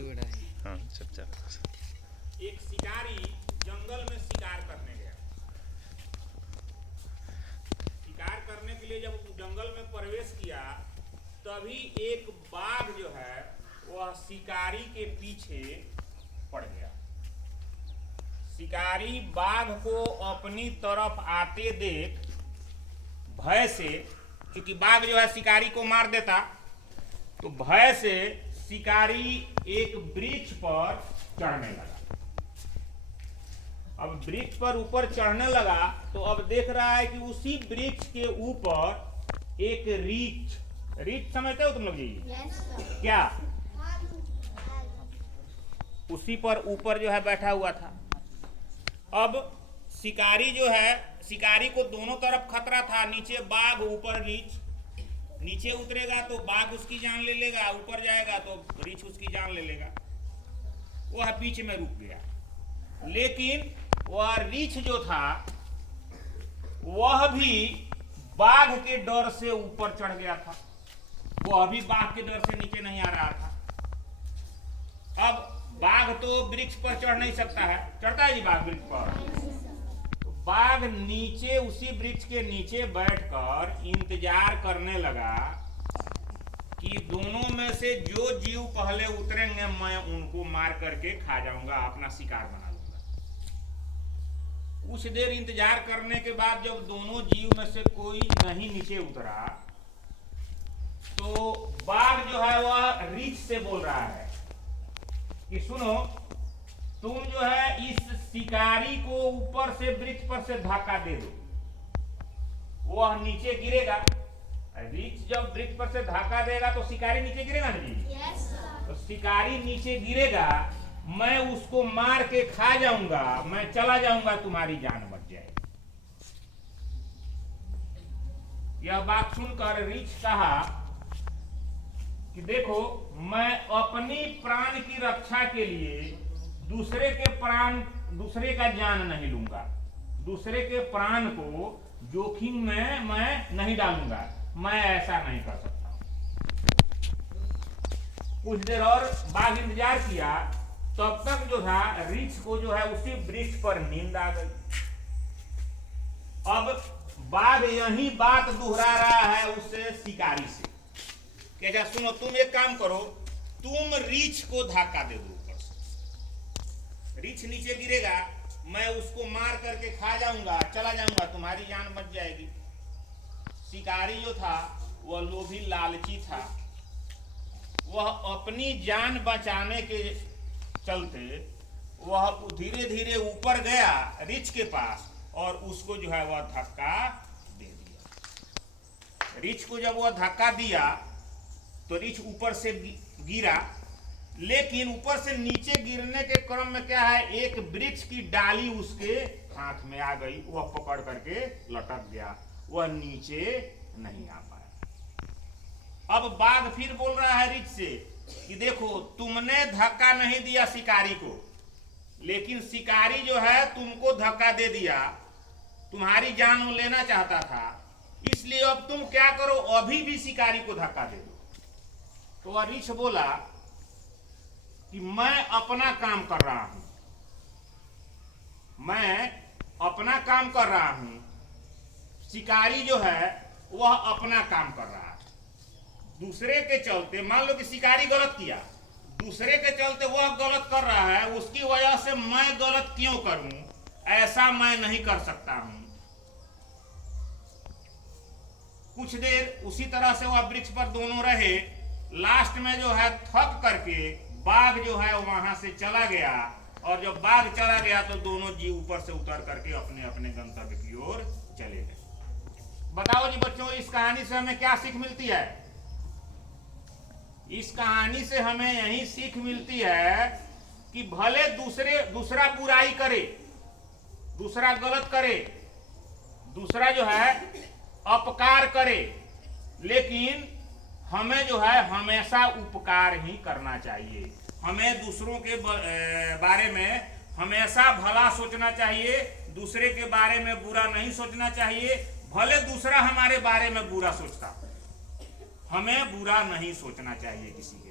हाँ चुपचाप। एक शिकारी जंगल में शिकार करने गया। शिकार करने के लिए जब जंगल में प्रवेश किया तभी एक बाघ जो है वह शिकारी के पीछे पड़ गया। शिकारी बाघ को अपनी तरफ आते देख भय से, क्योंकि बाघ जो है शिकारी को मार देता, तो भय से शिकारी एक वृक्ष पर चढ़ने लगा। अब वृक्ष पर ऊपर चढ़ने लगा तो अब देख रहा है कि उसी वृक्ष के ऊपर एक रीछ, रीछ समझते हो तुम लोग जी? क्या उसी पर ऊपर जो है बैठा हुआ था। अब शिकारी जो है, शिकारी को दोनों तरफ खतरा था, नीचे बाघ ऊपर रीछ। नीचे उतरेगा तो बाघ उसकी जान ले लेगा, ऊपर जाएगा तो रीछ उसकी जान ले लेगा। वह बीच में रुक गया, लेकिन वह रीछ जो था वह भी बाघ के डर से ऊपर चढ़ गया था। वह भी बाघ के डर से नीचे नहीं आ रहा था। अब बाघ तो वृक्ष पर चढ़ नहीं सकता है, चढ़ता है जी बाघ वृक्ष पर? तो बाघ नीचे उसी वृक्ष के नीचे बैठकर इंतजार करने लगा कि दोनों में से जो जीव पहले उतरेंगे मैं उनको मार करके खा जाऊंगा, अपना शिकार बना लूंगा। कुछ देर इंतजार करने के बाद जब दोनों जीव में से कोई नहीं नीचे उतरा तो बाघ जो है वह रीछ से बोल रहा है कि सुनो, तुम जो है इस शिकारी को ऊपर से वृक्ष पर से धक्का दे दो, वह नीचे गिरेगा। रीछ जब वृक्ष पर से धक्का देगा तो शिकारी नीचे गिरेगा ना जी? yes, तो शिकारी नीचे गिरेगा, मैं उसको मार के खा जाऊंगा, मैं चला जाऊंगा, तुम्हारी जान बच जाएगी। यह बात सुनकर रीछ कहा कि देखो, मैं अपनी प्राण की रक्षा के लिए दूसरे के प्राण, दूसरे का जान नहीं लूंगा, दूसरे के प्राण को जोखिम में मैं नहीं डालूंगा, मैं ऐसा नहीं कर सकता। कुछ देर और बाघ इंतजार किया, तब तक जो था रीछ को जो है उसी वृक्ष पर नींद आ गई। अब बाघ यही बात दोहरा रहा है उससे शिकारी से, क्या सुनो, तुम एक काम करो, तुम रीछ को धक्का दे दो ऊपर से, रीछ नीचे गिरेगा, मैं उसको मार करके खा जाऊंगा, चला जाऊंगा, तुम्हारी जान बच जाएगी। शिकारी जो था वह लोभी लालची था, वह अपनी जान बचाने के चलते वह धीरे धीरे ऊपर गया रीछ के पास और उसको जो है वह धक्का दे दिया। रीछ को जब वह धक्का दिया तो रीछ ऊपर से गिरा, लेकिन ऊपर से नीचे गिरने के क्रम में क्या है, एक वृक्ष की डाली उसके हाथ में आ गई, वह पकड़ करके लटक गया, वह नीचे नहीं आ पाया। अब बाघ फिर बोल रहा है रीछ से कि देखो, तुमने धक्का नहीं दिया शिकारी को, लेकिन शिकारी जो है तुमको धक्का दे दिया, तुम्हारी जान वो लेना चाहता था, इसलिए अब तुम क्या करो, अभी भी शिकारी को धक्का दे दो। तो वह रीछ बोला कि मैं अपना काम कर रहा हूं, मैं अपना काम कर रहा हूं, शिकारी जो है वह अपना काम कर रहा है। दूसरे के चलते, मान लो कि शिकारी गलत किया, दूसरे के चलते वह गलत कर रहा है, उसकी वजह से मैं गलत क्यों करूं, ऐसा मैं नहीं कर सकता हूं। कुछ देर उसी तरह से वह वृक्ष पर दोनों रहे, लास्ट में जो है थक करके बाघ जो है वहां से चला गया, और जब बाघ चला गया तो दोनों जीव ऊपर से उतर करके अपने अपने गंतव्य की ओर चले गए। बताओ जी बच्चों, इस कहानी से हमें क्या सीख मिलती है? इस कहानी से हमें यही सीख मिलती है कि भले दूसरा बुराई करे, दूसरा गलत करे, दूसरा जो है अपकार करे, लेकिन हमें जो है हमेशा उपकार ही करना चाहिए। हमें दूसरों के बारे में हमेशा भला सोचना चाहिए, दूसरे के बारे में बुरा नहीं सोचना चाहिए। भले दूसरा हमारे बारे में बुरा सोचता, हमें बुरा नहीं सोचना चाहिए किसी के।